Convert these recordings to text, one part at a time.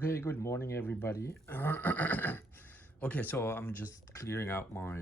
Okay, good morning, everybody. Okay, so I'm just clearing out my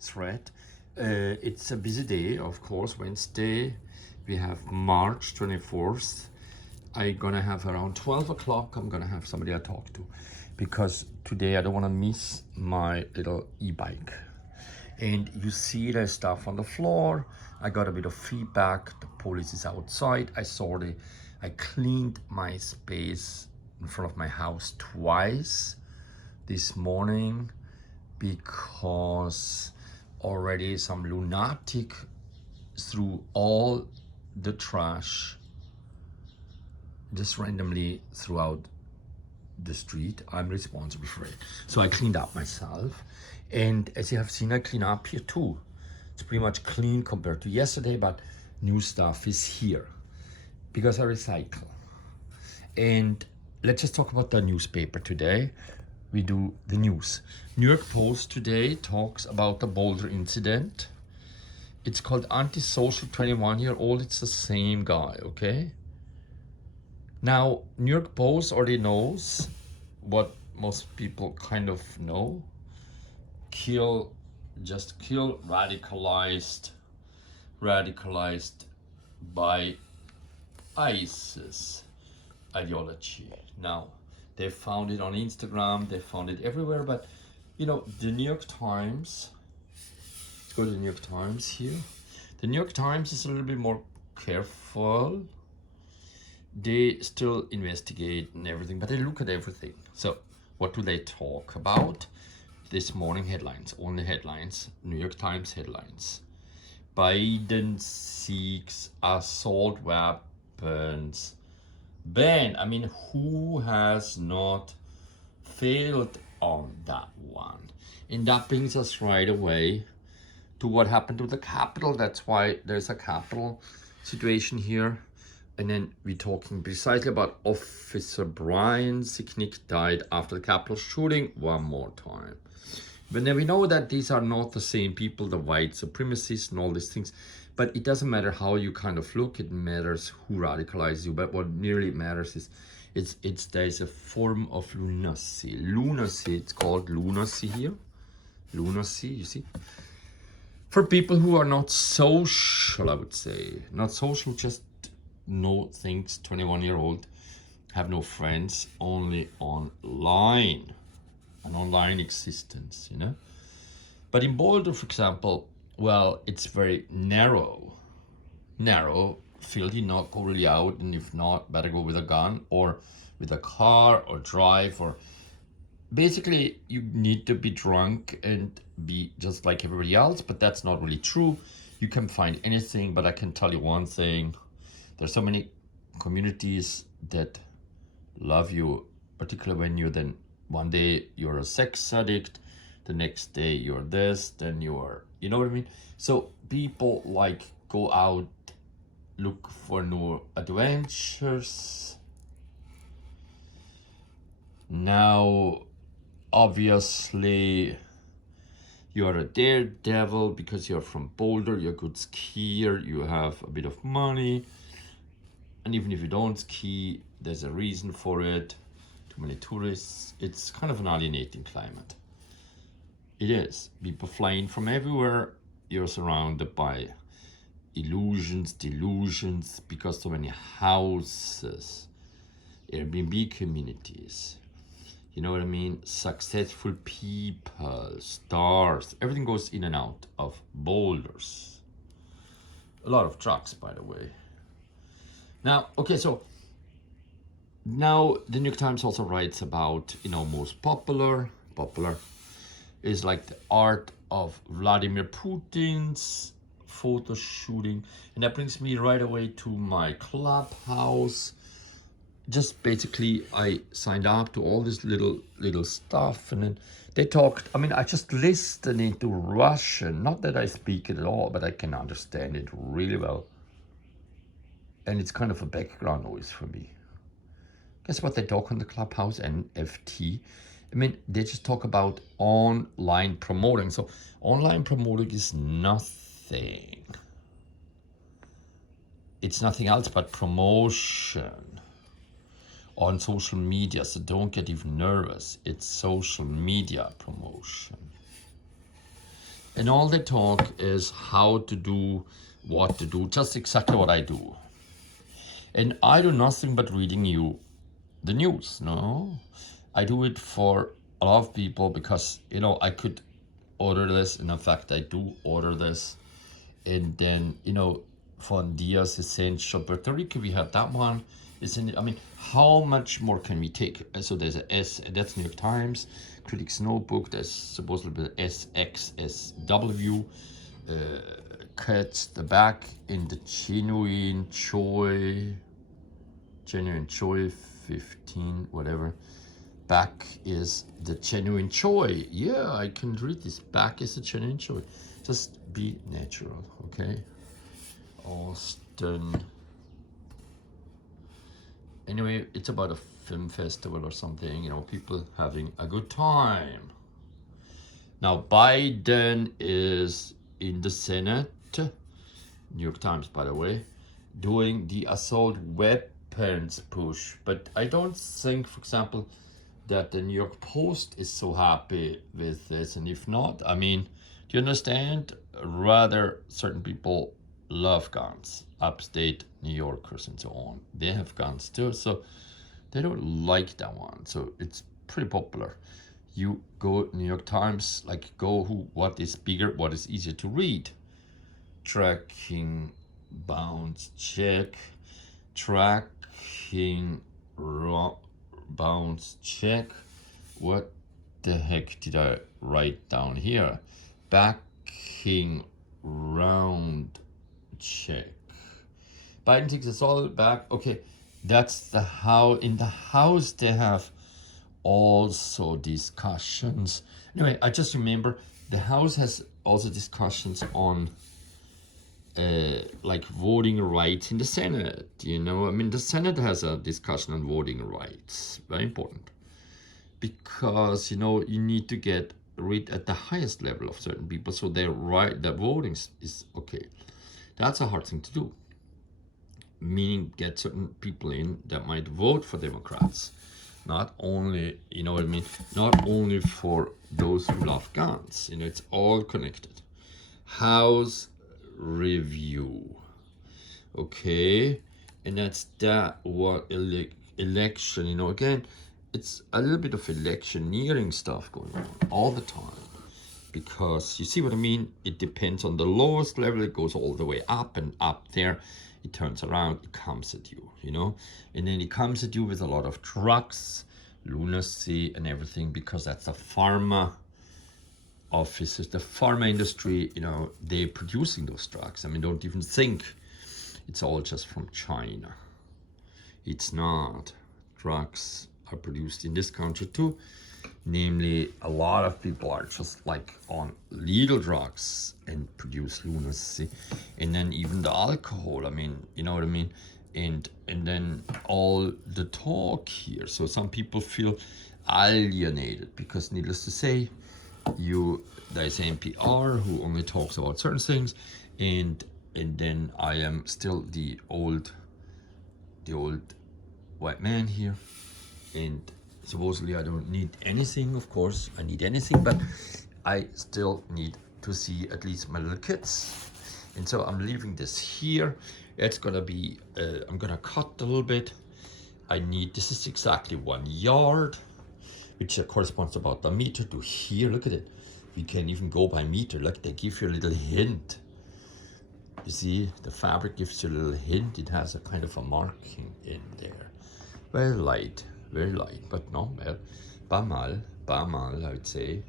thread. It's a busy day, of course, Wednesday. We have March 24th. I'm gonna have around 12 o'clock, I'm gonna have somebody I talk to because today I don't wanna miss my little e-bike. And you see there's stuff on the floor. I got a bit of feedback. The police is outside. I cleaned my space in front of my house twice this morning because already some lunatic threw all the trash just randomly throughout the street. I'm responsible for it. So I cleaned up myself. And as you have seen, I clean up here too. It's pretty much clean compared to yesterday, but new stuff is here because I recycle. And let's just talk about the newspaper today. We do the news. New York Post today talks about the Boulder incident. It's called Antisocial 21-year-old. It's the same guy, okay? Now, New York Post already knows what most people kind of know. Just kill radicalized by ISIS ideology. Now, they found it on Instagram, they found it everywhere, but you know, the New York Times, let's go to the New York Times here. The New York Times is a little bit more careful. They still investigate and everything, but they look at everything. So what do they talk about? This morning headlines, only headlines, New York Times headlines. Biden seeks assault weapons ban. I mean, who has not failed on that one? And that brings us right away to what happened to the Capitol. That's why there's a Capitol situation here. And then we're talking precisely about Officer Brian Sicknick died after the Capitol shooting one more time. But then we know that these are not the same people, the white supremacists and all these things. But it doesn't matter how you kind of look, it matters who radicalizes you. But what really matters is there's a form of lunacy. Lunacy, it's called lunacy here. Lunacy, you see? For people who are not social, I would say. Not social, just no things, 21-year-old, have no friends, only online. An online existence, you know? But in Boulder, for example, well, it's very narrow field. You not go really out, and if not, better go with a gun or with a car or drive, or basically you need to be drunk and be just like everybody else, but that's not really true. You can find anything, but I can tell you one thing. There's so many communities that love you, particularly when you're then one day you're a sex addict, the next day you're this, then you're, you know what I mean? So people like go out, look for new adventures. Now, obviously, you're a daredevil because you're from Boulder, you're a good skier, you have a bit of money. And even if you don't ski, there's a reason for it. Too many tourists. It's kind of an alienating climate. It is. People flying from everywhere. You're surrounded by illusions, delusions, because so many houses, Airbnb communities, you know what I mean? Successful people, stars, everything goes in and out of Boulders. A lot of trucks, by the way. Now, okay, so now the New York Times also writes about, you know, most popular is like the art of Vladimir Putin's photo shooting. And that brings me right away to my clubhouse. Just basically, I signed up to all this little stuff, and then they talked. I mean, I just listened into Russian. Not that I speak it at all, but I can understand it really well. And it's kind of a background noise for me. Guess what they talk on the clubhouse, NFT? I mean, they just talk about online promoting. So online promoting is nothing. It's nothing else but promotion. on social media, so don't get even nervous. It's social media promotion. And all they talk is how to do, what to do, just exactly what I do. And I do nothing but reading you the news, no? I do it for a lot of people because, you know, I could order this, and in fact I do order this. And then, you know, von Diaz Essential Puerto Rico, we had that one. I mean, how much more can we take? So there's a S, that's New York Times, Critics Notebook, there's supposedly SXSW, cuts the back in the Genuine Joy 15, whatever. Back is the Genuine Joy. Yeah, I can read this. Back is the Genuine Joy. Just be natural, okay? Austin. Anyway, it's about a film festival or something, you know, people having a good time. Now, Biden is in the Senate, New York Times, by the way, doing the assault weapons push. But I don't think, for example, that the New York Post is so happy with this. And if not, I mean, do you understand? Rather, certain people love guns, upstate New Yorkers and so on. They have guns too, so they don't like that one. So it's pretty popular. You go New York Times, like go what is bigger, what is easier to read. Tracking bounce check, tracking bounce check. What the heck did I write down here? Backing round check. Biden takes us all back. Okay, that's the how. In the House they have also discussions. Anyway, I just remember the House has also discussions on like voting rights in the Senate. You know, I mean, the Senate has a discussion on voting rights. Very important, because you know you need to get rid at the highest level of certain people, so their right, the voting is okay. That's a hard thing to do. Meaning get certain people in that might vote for Democrats. Not only, you know what I mean, not only for those who love guns. You know, it's all connected. House review. Okay. And that's that what election, you know, again, it's a little bit of electioneering stuff going on all the time. Because you see what I mean? It depends on the lowest level. It goes all the way up, and up there it turns around, it comes at you, you know? And then it comes at you with a lot of drugs, lunacy and everything, because that's the pharma offices, the pharma industry, you know, they're producing those drugs. I mean, don't even think it's all just from China. It's not. Drugs are produced in this country too. Namely, a lot of people are just like on legal drugs and produce lunacy. And then even the alcohol, I mean, you know what I mean? And then all the talk here. So some people feel alienated because, needless to say, there's NPR who only talks about certain things, and then I am still the old white man here, and supposedly I don't need anything. Of course I need anything, but I still need to see at least my little kids. And so I'm leaving this here. It's gonna be I'm gonna cut a little bit. This is exactly 1 yard, which corresponds about a meter to here. Look at it. We can even go by meter. Look, they give you a little hint. You see, the fabric gives you a little hint. It has a kind of a marking in there. Very light, but not bad. Pas mal, I would say.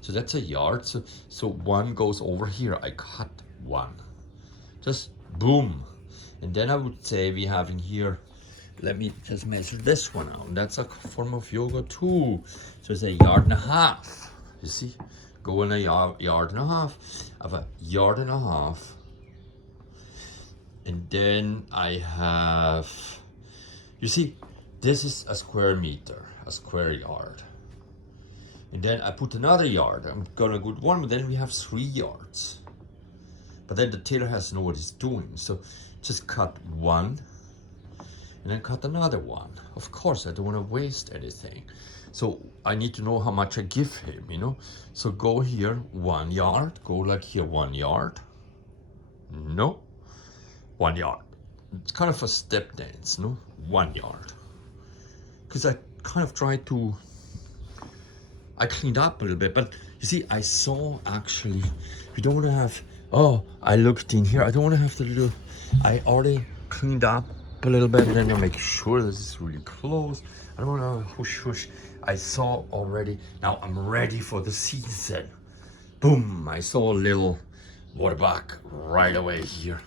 So that's a yard. So one goes over here. I cut one. Just boom. And then I would say we have in here, let me just measure this one out. That's a form of yoga too. So it's a yard and a half. You see, go in a yard and a half. I have a yard and a half. And then I have, you see, this is a square meter, a square yard. And then I put another yard. I'm gonna go one, but then we have 3 yards. But then the tailor has to know what he's doing. So just cut one. and then cut another one. Of course, I don't want to waste anything. So I need to know how much I give him, you know? So go here 1 yard, go like here 1 yard. No, 1 yard. It's kind of a step dance, no? 1 yard. Because I kind of tried to, I cleaned up a little bit, but you see, I saw actually, we don't want to have, oh, I looked in here, I don't want to have the little, I already cleaned up a little bit, and then I make sure this is really close. I don't want to whoosh whoosh. I saw already, now I'm ready for the season. Boom, I saw a little water bug right away here.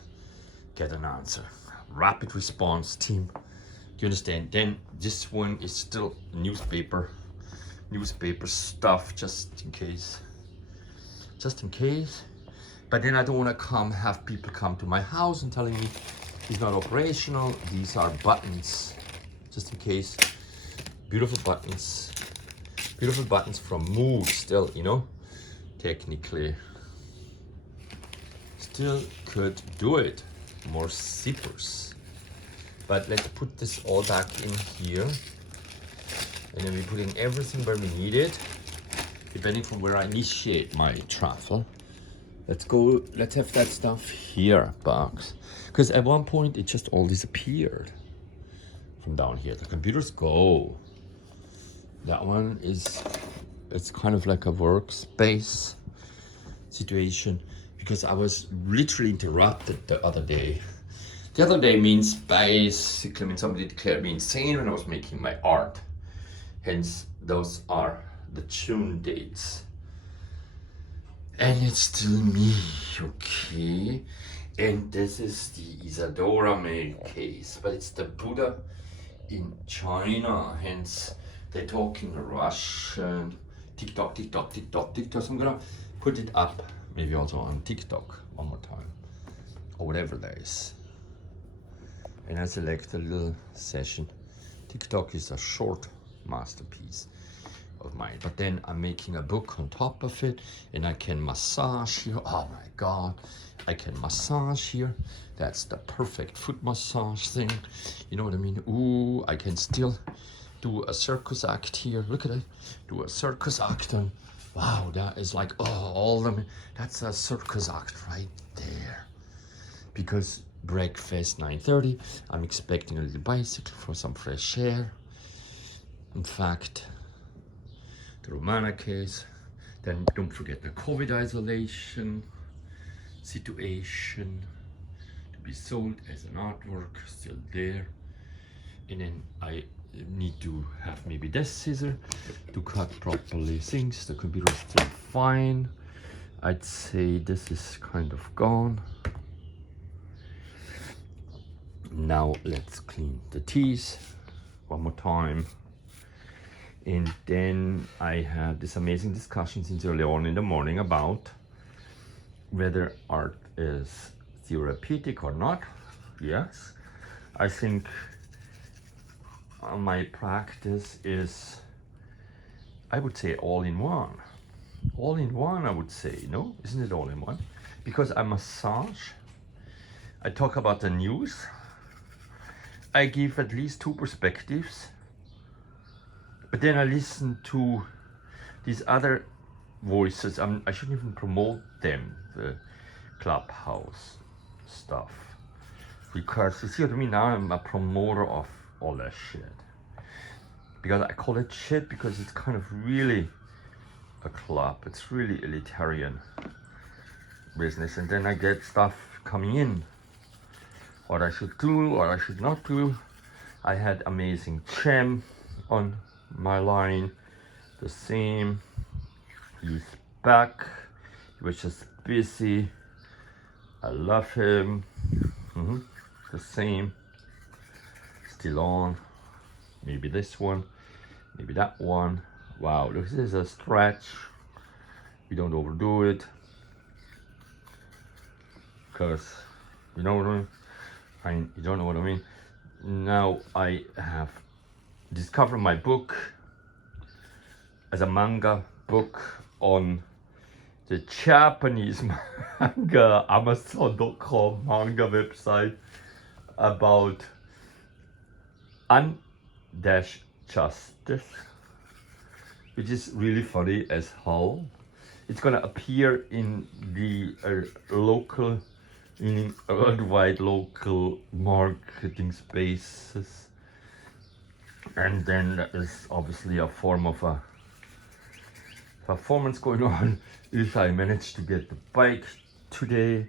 Get an answer. Rapid response team. Do you understand? Then this one is still newspaper stuff, just in case. But then I don't want to have people come to my house and telling me it's not operational. These are buttons, just in case. Beautiful buttons from Mood still, you know, technically. Still could do it. More zippers. But let's put this all back in here. And then we put in everything where we need it, depending from where I initiate my travel. Let's have that stuff here, box. Because at one point it just all disappeared from down here. The computers go. That one it's kind of like a workspace situation, because I was literally interrupted the other day. The other day means basically, I mean, somebody declared me insane when I was making my art. Hence, those are the June dates. And it's still me, okay? And this is the Isadora mail case, but it's the Buddha in China, hence they're talking Russian. TikTok. So I'm gonna put it up, maybe also on TikTok one more time, or whatever that is. And I select a little session. TikTok is a short masterpiece of mine, but then I'm making a book on top of it, and I can massage here. Oh my god, I can massage here. That's the perfect foot massage thing, you know what I mean? Ooh, I can still do a circus act here. Look at it, do a circus act. And wow, that is like, oh, that's a circus act right there. Because breakfast 9:30, I'm expecting a little bicycle for some fresh air. In fact, the Romana case. Then don't forget the COVID isolation situation to be sold as an artwork, still there. And then I need to have maybe this scissor to cut properly things. The computer is still fine. I'd say this is kind of gone. Now let's clean the teeth one more time. And then I had this amazing discussion since early on in the morning about whether art is therapeutic or not. Yes, I think my practice is, I would say, all in one. All in one, I would say, no? Isn't it all in one? Because I massage, I talk about the news, I give at least 2 perspectives, but then I listen to these other voices. I shouldn't even promote them, the Clubhouse stuff, because you see what I mean. Now I'm a promoter of all that shit, because I call it shit because it's kind of really a club. It's really elitarian business, and then I get stuff coming in, what I should do, what I should not do. I had amazing Chem on my line, the same. He's back. He was just busy. I love him. The same. Still on. Maybe this one, maybe that one. Wow, this is a stretch. We don't overdo it, because you know what I mean. You don't know what I mean. Now I have discovered my book as a manga book on the Japanese manga Amazon.com manga website about un-justice, which is really funny as hell. It's gonna appear in the local, in worldwide local marketing spaces, and then there is obviously a form of a performance going on. If I manage to get the bike today,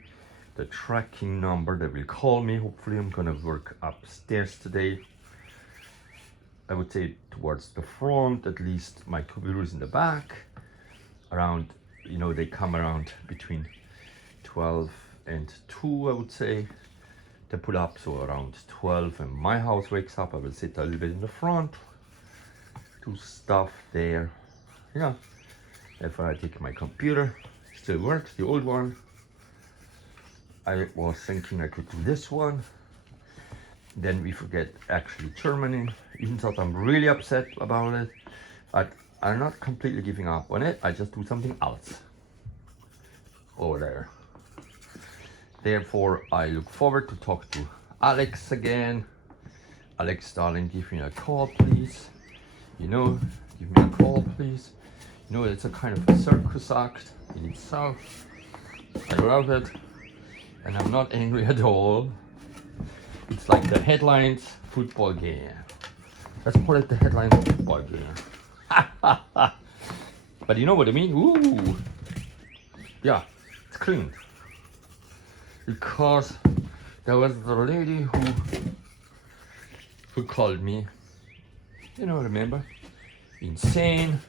the tracking number that will call me, hopefully I'm gonna work upstairs today. I would say towards the front, at least my two-wheeler is in the back. Around, you know, they come around between 12 and 2, I would say. They pull up, so around 12 and my house wakes up, I will sit a little bit in the front, do stuff there. Yeah, therefore I take my computer, still works, the old one. I was thinking I could do this one. Then we forget actually Germany. Even though I'm really upset about it, but I'm not completely giving up on it. I just do something else over there. Therefore, I look forward to talk to Alex again. Alex, darling, give me a call, please. You know, give me a call, please. You know, it's a kind of a circus act in itself. I love it. And I'm not angry at all. It's like the headlines football game. Let's call it the headlines football game. But you know what I mean? Ooh. Yeah, it's clean. Because there was the lady who called me, you know, remember? Insane.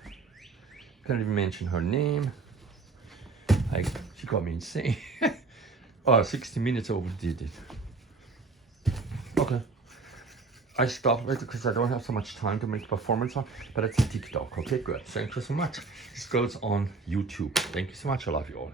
Can't even mention her name. Like, she called me insane. Oh, 60 minutes overdid it. Okay. I stopped it because I don't have so much time to make performance on, but it's a TikTok. Okay, good. Thank you so much. This goes on YouTube. Thank you so much. I love you all.